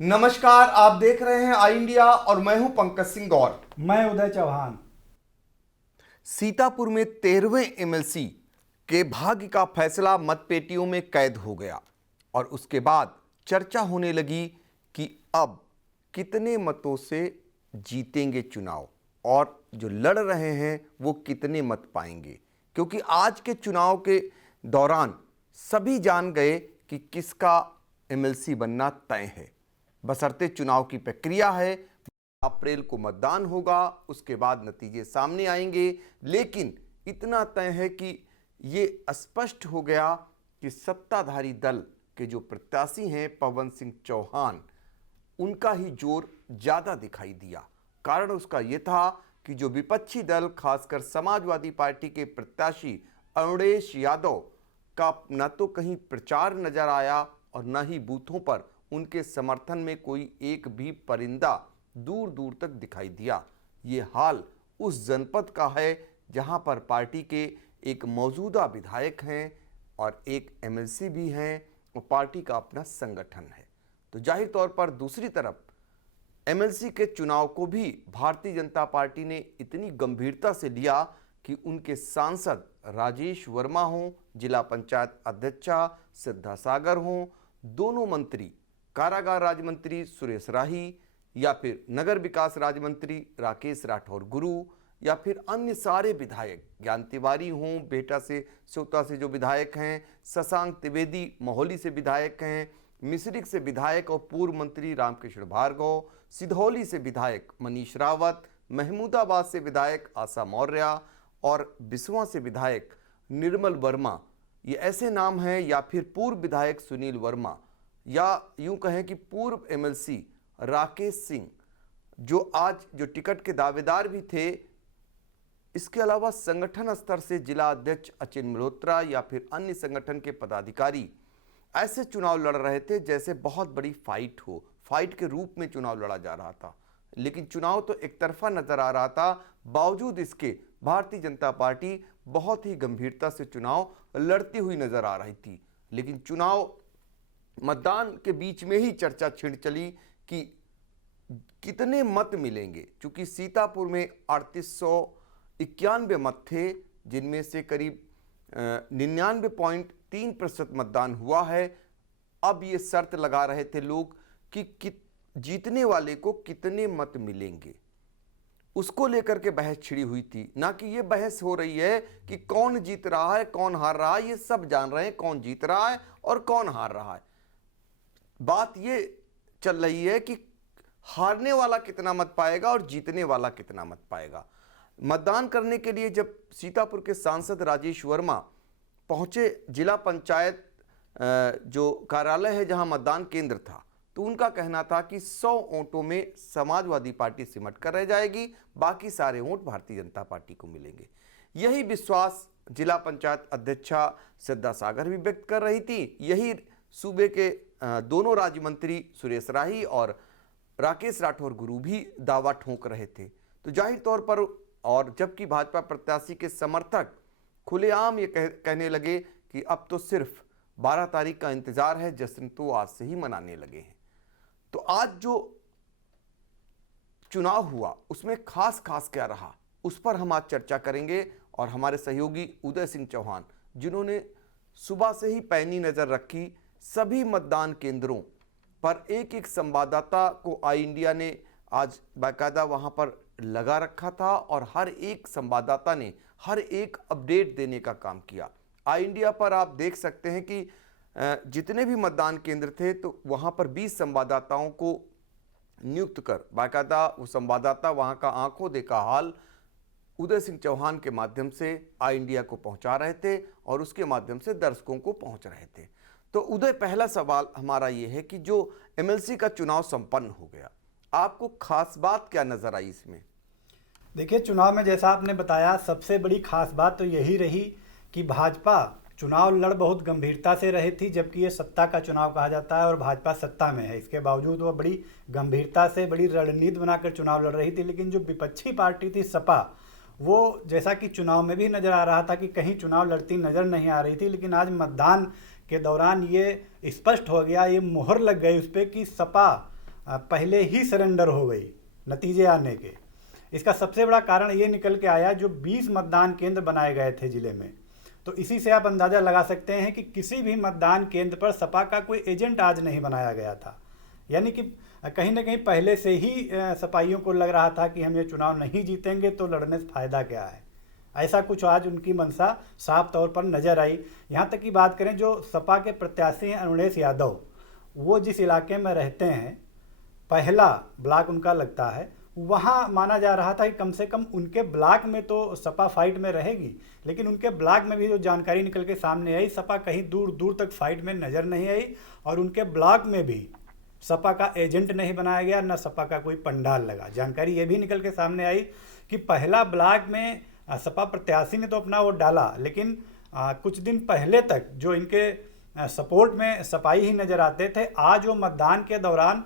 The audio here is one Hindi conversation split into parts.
नमस्कार, आप देख रहे हैं आई इंडिया और मैं हूं पंकज सिंह गौर। मैं उदय चौहान। सीतापुर में 13वें एमएलसी के भाग्य का फैसला मतपेटियों में कैद हो गया और उसके बाद चर्चा होने लगी कि अब कितने मतों से जीतेंगे चुनाव और जो लड़ रहे हैं वो कितने मत पाएंगे, क्योंकि आज के चुनाव के दौरान सभी जान गए कि किसका एमएलसी बनना तय है। बशर्ते चुनाव की प्रक्रिया है, अप्रैल को मतदान होगा, उसके बाद नतीजे सामने आएंगे, लेकिन इतना तय है कि ये स्पष्ट हो गया कि सत्ताधारी दल के जो प्रत्याशी हैं पवन सिंह चौहान, उनका ही जोर ज़्यादा दिखाई दिया। कारण उसका ये था कि जो विपक्षी दल खासकर समाजवादी पार्टी के प्रत्याशी अरुणेश यादव का न तो कहीं प्रचार नजर आया और न ही बूथों पर उनके समर्थन में कोई एक भी परिंदा दूर दूर तक दिखाई दिया। ये हाल उस जनपद का है जहां पर पार्टी के एक मौजूदा विधायक हैं और एक एमएलसी भी हैं और पार्टी का अपना संगठन है। तो जाहिर तौर पर दूसरी तरफ एमएलसी के चुनाव को भी भारतीय जनता पार्टी ने इतनी गंभीरता से लिया कि उनके सांसद राजेश वर्मा हों, जिला पंचायत अध्यक्षा सिद्धा सागर हों, दोनों मंत्री कारागार राज्य मंत्री सुरेश राही या फिर नगर विकास राज्य मंत्री राकेश राठौर गुरु या फिर अन्य सारे विधायक ज्ञान तिवारी हों, बेटा से सोता से जो विधायक हैं, शशांक त्रिवेदी मोहाली से विधायक हैं, मिश्रिख से विधायक और पूर्व मंत्री रामकृष्ण भार्गव, सिधौली से विधायक मनीष रावत, महमूदाबाद से विधायक आशा मौर्य और बिस्वा से विधायक निर्मल वर्मा, ये ऐसे नाम हैं, या फिर पूर्व विधायक सुनील वर्मा या यूं कहें कि पूर्व एमएलसी राकेश सिंह जो आज जो टिकट के दावेदार भी थे। इसके अलावा संगठन स्तर से जिला अध्यक्ष अचिन मल्होत्रा या फिर अन्य संगठन के पदाधिकारी ऐसे चुनाव लड़ रहे थे जैसे बहुत बड़ी फाइट हो, फाइट के रूप में चुनाव लड़ा जा रहा था। लेकिन चुनाव तो एक तरफा नजर आ रहा था, बावजूद इसके भारतीय जनता पार्टी बहुत ही गंभीरता से चुनाव लड़ती हुई नजर आ रही थी। लेकिन चुनाव मतदान के बीच में ही चर्चा छिड़ चली कि कितने मत मिलेंगे, क्योंकि सीतापुर में 3891 मत थे, जिनमें से करीब 99.3% मतदान हुआ है। अब ये शर्त लगा रहे थे लोग कि जीतने वाले को कितने मत मिलेंगे, उसको लेकर के बहस छिड़ी हुई थी। ना कि ये बहस हो रही है कि कौन जीत रहा है कौन हार रहा है, ये सब जान रहे हैं कौन जीत रहा है और कौन हार रहा है। बात ये चल रही है कि हारने वाला कितना मत पाएगा और जीतने वाला कितना मत पाएगा। मतदान करने के लिए जब सीतापुर के सांसद राजेश वर्मा पहुंचे जिला पंचायत जो कार्यालय है जहां मतदान केंद्र था, तो उनका कहना था कि 100 वोटों में समाजवादी पार्टी सिमट कर रह जाएगी, बाकी सारे वोट भारतीय जनता पार्टी को मिलेंगे। यही विश्वास जिला पंचायत अध्यक्षा सिद्धा सागर भी व्यक्त कर रही थी। यही सूबे के दोनों राज्य मंत्री सुरेश राही और राकेश राठौर गुरु भी दावा ठोंक रहे थे। तो जाहिर तौर पर, और जबकि भाजपा प्रत्याशी के समर्थक खुलेआम ये कहने लगे कि अब तो सिर्फ 12 तारीख का इंतजार है, जश्न तो आज से ही मनाने लगे हैं। तो आज जो चुनाव हुआ उसमें खास क्या रहा, उस पर हम आज चर्चा करेंगे। और हमारे सहयोगी उदय सिंह चौहान, जिन्होंने सुबह से ही पैनी नजर रखी सभी मतदान केंद्रों पर, एक एक संवाददाता को आई इंडिया ने आज बाकायदा वहां पर लगा रखा था और हर एक संवाददाता ने हर एक अपडेट देने का काम किया। आई इंडिया पर आप देख सकते हैं कि जितने भी मतदान केंद्र थे तो वहां पर 20 संवाददाताओं को नियुक्त कर बाकायदा वो संवाददाता वहां का आंखों देखा हाल उदय सिंह चौहान के माध्यम से आई इंडिया को पहुंचा रहे थे और उसके माध्यम से दर्शकों को पहुंच रहे थे। तो उदय, पहला सवाल हमारा ये है कि जो एमएलसी का चुनाव संपन्न हो गया, आपको खास बात क्या नजर आई इसमें? देखिए, चुनाव में जैसा आपने बताया, सबसे बड़ी खास बात तो यही रही कि भाजपा चुनाव लड़ बहुत गंभीरता से रही थी, जबकि ये सत्ता का चुनाव कहा जाता है और भाजपा सत्ता में है। इसके बावजूद वो बड़ी गंभीरता से बड़ी रणनीति बनाकर चुनाव लड़ रही थी। लेकिन जो विपक्षी पार्टी थी सपा, वो जैसा कि चुनाव में भी नज़र आ रहा था कि कहीं चुनाव लड़ती नज़र नहीं आ रही थी, लेकिन आज मतदान के दौरान ये स्पष्ट हो गया, ये मुहर लग गई उस पर कि सपा पहले ही सरेंडर हो गई नतीजे आने के। इसका सबसे बड़ा कारण ये निकल के आया, जो 20 मतदान केंद्र बनाए गए थे जिले में, तो इसी से आप अंदाज़ा लगा सकते हैं कि किसी भी मतदान केंद्र पर सपा का कोई एजेंट आज नहीं बनाया गया था। यानी कि कहीं ना कहीं पहले से ही सपाइयों को लग रहा था कि हम ये चुनाव नहीं जीतेंगे तो लड़ने से फ़ायदा क्या है। ऐसा कुछ आज उनकी मंशा साफ तौर पर नज़र आई। यहाँ तक की बात करें, जो सपा के प्रत्याशी हैं अरुणेश यादव, वो जिस इलाके में रहते हैं, पहला ब्लॉक उनका लगता है, वहाँ माना जा रहा था कि कम से कम उनके ब्लॉक में तो सपा फाइट में रहेगी, लेकिन उनके ब्लॉक में भी जो जानकारी निकल के सामने आई, सपा कहीं दूर दूर तक फाइट में नज़र नहीं आई और उनके ब्लॉक में भी सपा का एजेंट नहीं बनाया गया, न सपा का कोई पंडाल लगा। जानकारी ये भी निकल के सामने आई कि पहला ब्लॉक में सपा प्रत्याशी ने तो अपना वोट डाला, लेकिन कुछ दिन पहले तक जो इनके सपोर्ट में सपाई ही नज़र आते थे, आज वो मतदान के दौरान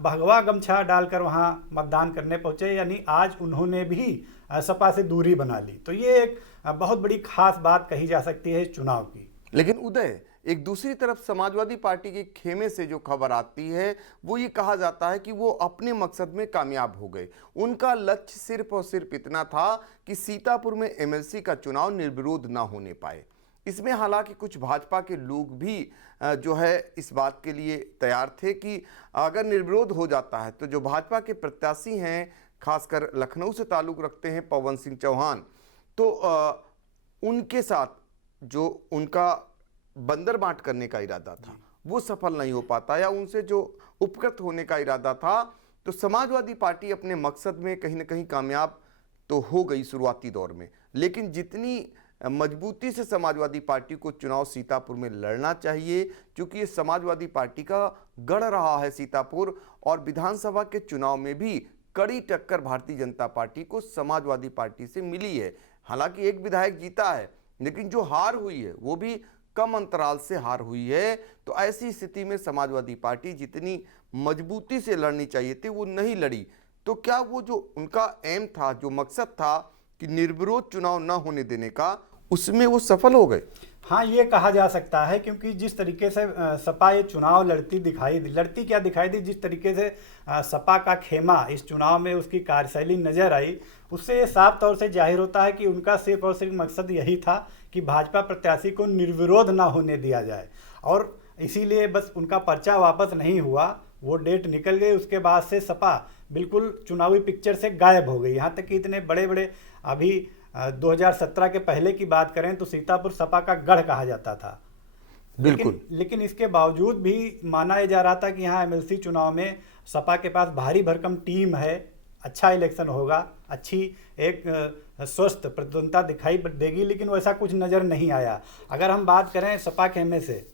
भगवा गमछा डालकर वहाँ मतदान करने पहुँचे, यानी आज उन्होंने भी सपा से दूरी बना ली। तो ये एक बहुत बड़ी खास बात कही जा सकती है इस चुनाव की। लेकिन उदय, एक दूसरी तरफ समाजवादी पार्टी के खेमे से जो खबर आती है वो ये कहा जाता है कि वो अपने मकसद में कामयाब हो गए। उनका लक्ष्य सिर्फ और सिर्फ इतना था कि सीतापुर में एमएलसी का चुनाव निर्विरोध ना होने पाए। इसमें हालांकि कुछ भाजपा के लोग भी जो है इस बात के लिए तैयार थे कि अगर निर्विरोध हो जाता है तो जो भाजपा के प्रत्याशी हैं, खासकर लखनऊ से ताल्लुक़ रखते हैं पवन सिंह चौहान, तो उनके साथ जो उनका बंदर बांट करने का इरादा था वो सफल नहीं हो पाता, या उनसे जो उपकृत होने का इरादा था, तो समाजवादी पार्टी अपने मकसद में कहीं ना कहीं कामयाब तो हो गई शुरुआती दौर में। लेकिन जितनी मजबूती से समाजवादी पार्टी को चुनाव सीतापुर में लड़ना चाहिए, क्योंकि ये समाजवादी पार्टी का गढ़ रहा है सीतापुर, और विधानसभा के चुनाव में भी कड़ी टक्कर भारतीय जनता पार्टी को समाजवादी पार्टी से मिली है। हालांकि एक विधायक जीता है, लेकिन जो हार हुई है वो भी कम अंतराल से हार हुई है। तो ऐसी स्थिति में समाजवादी पार्टी जितनी मजबूती से लड़नी चाहिए थी वो नहीं लड़ी। तो क्या वो जो उनका एम था, जो मकसद था कि निर्विरोध चुनाव न होने देने का, उसमें वो सफल हो गए? हाँ, ये कहा जा सकता है, क्योंकि जिस तरीके से सपा ये चुनाव लड़ती क्या दिखाई दी, जिस तरीके से सपा का खेमा इस चुनाव में उसकी कार्यशैली नज़र आई, उससे ये साफ तौर से जाहिर होता है कि उनका सिर्फ और सिर्फ मकसद यही था कि भाजपा प्रत्याशी को निर्विरोध ना होने दिया जाए, और इसीलिए बस उनका पर्चा वापस नहीं हुआ, वो डेट निकल गई। उसके बाद से सपा बिल्कुल चुनावी पिक्चर से गायब हो गई। यहाँ तक कि इतने बड़े बड़े, अभी 2017 के पहले की बात करें तो सीतापुर सपा का गढ़ कहा जाता था। बिल्कुल। लेकिन इसके बावजूद भी माना जा रहा था कि यहाँ एमएलसी चुनाव में सपा के पास भारी भरकम टीम है, अच्छा इलेक्शन होगा, अच्छी एक स्वस्थ प्रतिद्वंदता दिखाई देगी, लेकिन वैसा कुछ नज़र नहीं आया। अगर हम बात करें सपा खेमे से,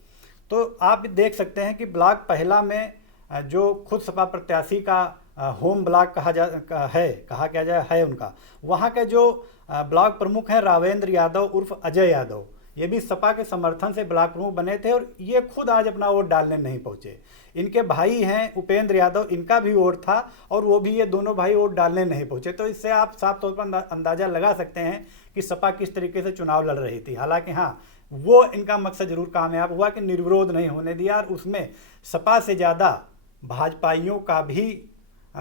तो आप देख सकते हैं कि ब्लॉक पहला में जो खुद सपा प्रत्याशी का होम ब्लॉक कहा क्या जाए है उनका, वहाँ के जो ब्लॉक प्रमुख हैं रावेंद्र यादव उर्फ अजय यादव, ये भी सपा के समर्थन से ब्लॉक प्रमुख बने थे, और ये खुद आज अपना वोट डालने नहीं पहुँचे। इनके भाई हैं उपेंद्र यादव, इनका भी वोट था और वो भी, ये दोनों भाई वोट डालने नहीं पहुँचे। तो इससे आप साफ तौर पर अंदाज़ा लगा सकते हैं कि सपा किस तरीके से चुनाव लड़ रही थी। हालांकि हाँ, वो इनका मकसद जरूर कामयाब हुआ कि निर्विरोध नहीं होने दिया, और उसमें सपा से ज़्यादा भाजपाइयों का भी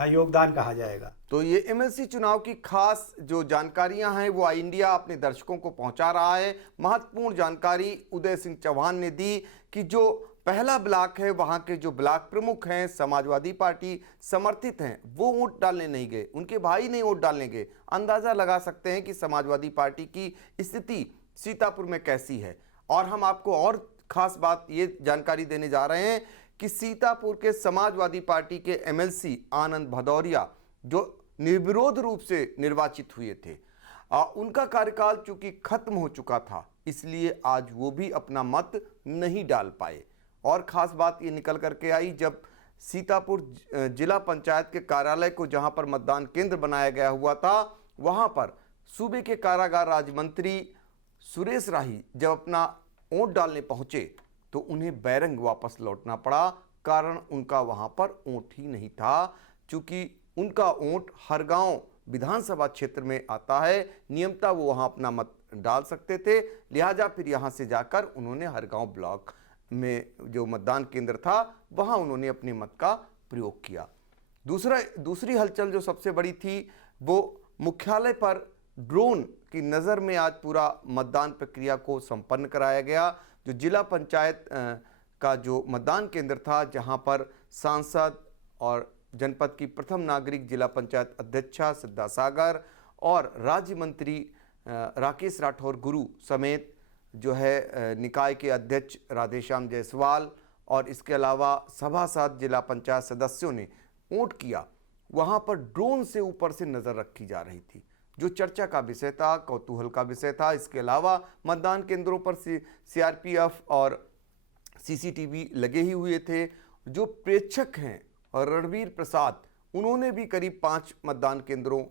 योगदान कहा जाएगा। तो ये एमएलसी चुनाव की खास जो जानकारियां हैं वो आई इंडिया अपने दर्शकों को पहुंचा रहा है। महत्वपूर्ण जानकारी उदय सिंह चौहान ने दी कि जो पहला ब्लॉक है वहां के जो ब्लॉक प्रमुख हैं, समाजवादी पार्टी समर्थित हैं, वो वोट डालने नहीं गए, उनके भाई नहीं वोट डालने गए। अंदाजा लगा सकते हैं कि समाजवादी पार्टी की स्थिति सीतापुर में कैसी है। और हम आपको और खास बात ये जानकारी देने जा रहे हैं कि सीतापुर के समाजवादी पार्टी के एमएलसी आनंद भदौरिया, जो निर्विरोध रूप से निर्वाचित हुए थे, उनका कार्यकाल चूंकि खत्म हो चुका था, इसलिए आज वो भी अपना मत नहीं डाल पाए। और ख़ास बात ये निकल करके आई जब सीतापुर जिला पंचायत के कार्यालय को, जहां पर मतदान केंद्र बनाया गया हुआ था, वहां पर सूबे के कारागार राज्य मंत्री सुरेश राही जब अपना वोट डालने पहुंचे तो उन्हें बैरंग वापस लौटना पड़ा। कारण उनका वहां पर वोट ही नहीं था, चूंकि उनका वोट हरगांव विधानसभा क्षेत्र में आता है, नियमतः वो वहां अपना मत डाल सकते थे, लिहाजा फिर यहां से जाकर उन्होंने हरगांव ब्लॉक में जो मतदान केंद्र था वहां उन्होंने अपने मत का प्रयोग किया। दूसरी हलचल जो सबसे बड़ी थी वो मुख्यालय पर ड्रोन की नज़र में आज पूरा मतदान प्रक्रिया को संपन्न कराया गया। जो जिला पंचायत का जो मतदान केंद्र था, जहां पर सांसद और जनपद की प्रथम नागरिक जिला पंचायत अध्यक्षा सिद्धा सागर और राज्य मंत्री राकेश राठौर गुरु समेत जो है निकाय के अध्यक्ष राधेश्याम जायसवाल और इसके अलावा सभासद जिला पंचायत सदस्यों ने वोट किया, वहां पर ड्रोन से ऊपर से नज़र रखी जा रही थी, जो चर्चा का विषय था, कौतूहल का विषय था। इसके अलावा मतदान केंद्रों पर सीआरपीएफ और सीसीटीवी लगे ही हुए थे। जो प्रेक्षक हैं और रणवीर प्रसाद, उन्होंने भी करीब 5 मतदान केंद्रों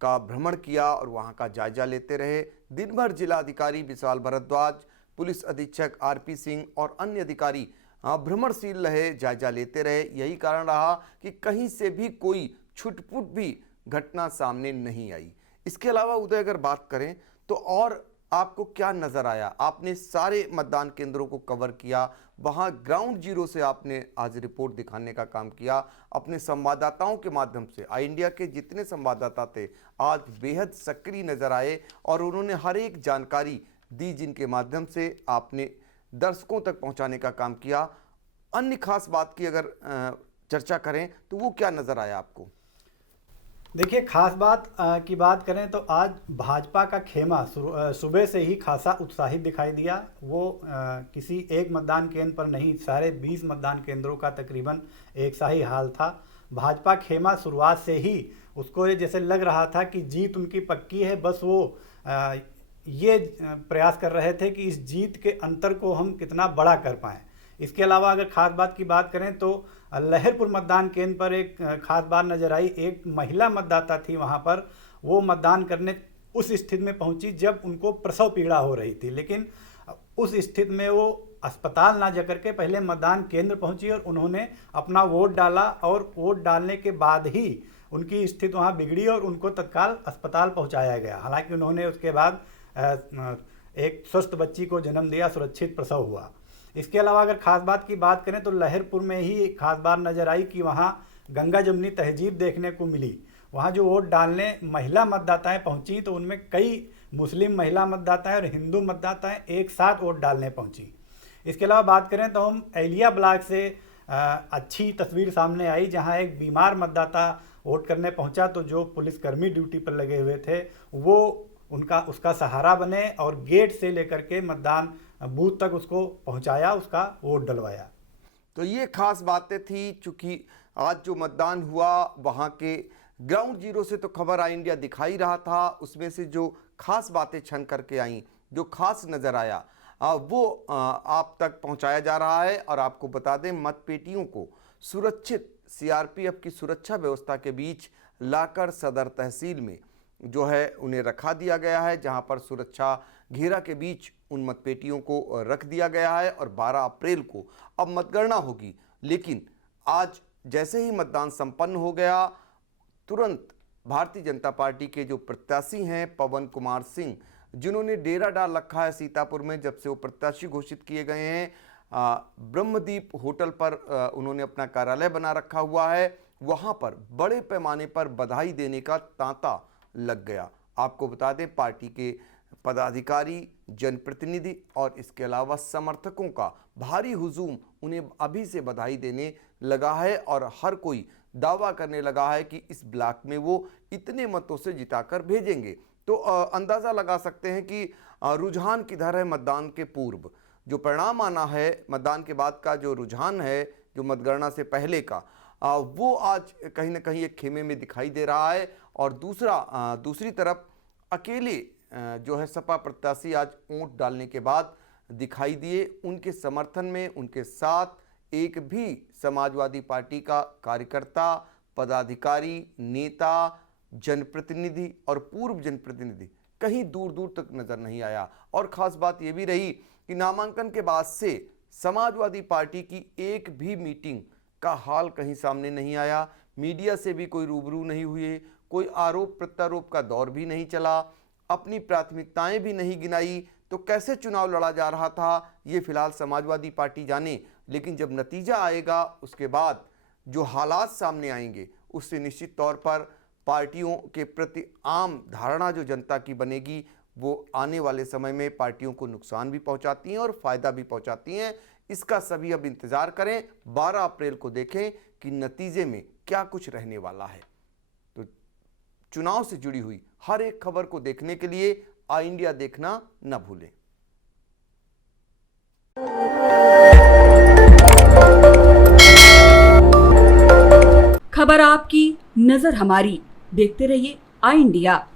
का भ्रमण किया और वहां का जायजा लेते रहे। दिन भर जिलाधिकारी विशाल भारद्वाज, पुलिस अधीक्षक आरपी सिंह और अन्य अधिकारी भ्रमणशील रहे, जायजा लेते रहे। यही कारण रहा कि कहीं से भी कोई छुटपुट भी घटना सामने नहीं आई। इसके अलावा उदय अगर बात करें तो और आपको क्या नजर आया? आपने सारे मतदान केंद्रों को कवर किया, वहां ग्राउंड जीरो से आपने आज रिपोर्ट दिखाने का काम किया अपने संवाददाताओं के माध्यम से। आई इंडिया के जितने संवाददाता थे आज बेहद सक्रिय नजर आए और उन्होंने हर एक जानकारी दी, जिनके माध्यम से आपने दर्शकों तक पहुंचाने का काम किया। अन्य खास बात की अगर चर्चा करें तो वो क्या नजर आया आपको? देखिए, खास बात की बात करें तो आज भाजपा का खेमा सुबह से ही खासा उत्साहित दिखाई दिया। वो किसी एक मतदान केंद्र पर नहीं, सारे 20 मतदान केंद्रों का तकरीबन एक सा ही हाल था। भाजपा खेमा शुरुआत से ही उसको ये जैसे लग रहा था कि जीत उनकी पक्की है। बस वो ये प्रयास कर रहे थे कि इस जीत के अंतर को हम कितना बड़ा कर पाएँ। इसके अलावा अगर खास बात की बात करें तो लहरपुर मतदान केंद्र पर एक खास बात नजर आई। एक महिला मतदाता थी वहां पर, वो मतदान करने उस स्थिति में पहुंची जब उनको प्रसव पीड़ा हो रही थी, लेकिन उस स्थिति में वो अस्पताल ना जाकर के पहले मतदान केंद्र पहुंची और उन्होंने अपना वोट डाला और वोट डालने के बाद ही उनकी स्थिति वहां बिगड़ी और उनको तत्काल अस्पताल पहुंचाया गया। हालांकि उन्होंने उसके बाद एक स्वस्थ बच्ची को जन्म दिया, सुरक्षित प्रसव हुआ। इसके अलावा अगर खास बात की बात करें तो लहरपुर में ही खास बात नजर आई कि वहाँ गंगा जमुनी तहजीब देखने को मिली। वहाँ जो वोट डालने महिला मतदाताएं पहुंची तो उनमें कई मुस्लिम महिला मतदाताएं और हिंदू मतदाताएं एक साथ वोट डालने पहुंची। इसके अलावा बात करें तो हम एलिया ब्लॉक से अच्छी तस्वीर सामने आई, जहां एक बीमार मतदाता वोट करने पहुंचा तो जो पुलिसकर्मी ड्यूटी पर लगे हुए थे वो उसका सहारा बने और गेट से लेकर के मतदान बूथ तक उसको पहुंचाया, उसका वोट डलवाया। तो ये खास बातें थी। चूंकि आज जो मतदान हुआ वहाँ के ग्राउंड जीरो से तो खबर आई इंडिया दिखा ही रहा था, उसमें से जो खास बातें छन करके आई, जो खास नज़र आया वो आप तक पहुंचाया जा रहा है। और आपको बता दें, मतपेटियों को सुरक्षित सीआरपीएफ की सुरक्षा व्यवस्था के बीच लाकर सदर तहसील में जो है उन्हें रखा दिया गया है, जहां पर सुरक्षा घेरा के बीच उन मतपेटियों को रख दिया गया है। और 12 अप्रैल को अब मतगणना होगी, लेकिन आज जैसे ही मतदान संपन्न हो गया, तुरंत भारतीय जनता पार्टी के जो प्रत्याशी हैं पवन कुमार सिंह, जिन्होंने डेरा डाल रखा है सीतापुर में, जब से वो प्रत्याशी घोषित किए गए हैं, ब्रह्मदीप होटल पर उन्होंने अपना कार्यालय बना रखा हुआ है। वहां पर बड़े पैमाने पर बधाई देने का तांता लग गया। आपको बता दें, पार्टी के पदाधिकारी, जनप्रतिनिधि और इसके अलावा समर्थकों का भारी हुजूम उन्हें अभी से बधाई देने लगा है और हर कोई दावा करने लगा है कि इस ब्लॉक में वो इतने मतों से जिताकर भेजेंगे। तो अंदाज़ा लगा सकते हैं कि रुझान किधर है। मतदान के पूर्व जो परिणाम आना है, मतदान के बाद का जो रुझान है, जो मतगणना से पहले का, वो आज कहीं ना कहीं एक खेमे में दिखाई दे रहा है। और दूसरी तरफ अकेले जो है सपा प्रत्याशी आज वोट डालने के बाद दिखाई दिए। उनके समर्थन में उनके साथ एक भी समाजवादी पार्टी का कार्यकर्ता, पदाधिकारी, नेता, जनप्रतिनिधि और पूर्व जनप्रतिनिधि कहीं दूर दूर तक नजर नहीं आया। और खास बात यह भी रही कि नामांकन के बाद से समाजवादी पार्टी की एक भी मीटिंग का हाल कहीं सामने नहीं आया। मीडिया से भी कोई रूबरू नहीं हुए, कोई आरोप प्रत्यारोप का दौर भी नहीं चला, अपनी प्राथमिकताएं भी नहीं गिनाई। तो कैसे चुनाव लड़ा जा रहा था ये फिलहाल समाजवादी पार्टी जाने, लेकिन जब नतीजा आएगा उसके बाद जो हालात सामने आएंगे उससे निश्चित तौर पर पार्टियों के प्रति आम धारणा जो जनता की बनेगी वो आने वाले समय में पार्टियों को नुकसान भी पहुंचाती हैं और फायदा भी पहुंचाती हैं। इसका सभी अब इंतजार करें, 12 अप्रैल को देखें कि नतीजे में क्या कुछ रहने वाला है। तो चुनाव से जुड़ी हुई हर एक खबर को देखने के लिए आई इंडिया देखना न भूलें। खबर आपकी, नजर हमारी। देखते रहिए आई इंडिया।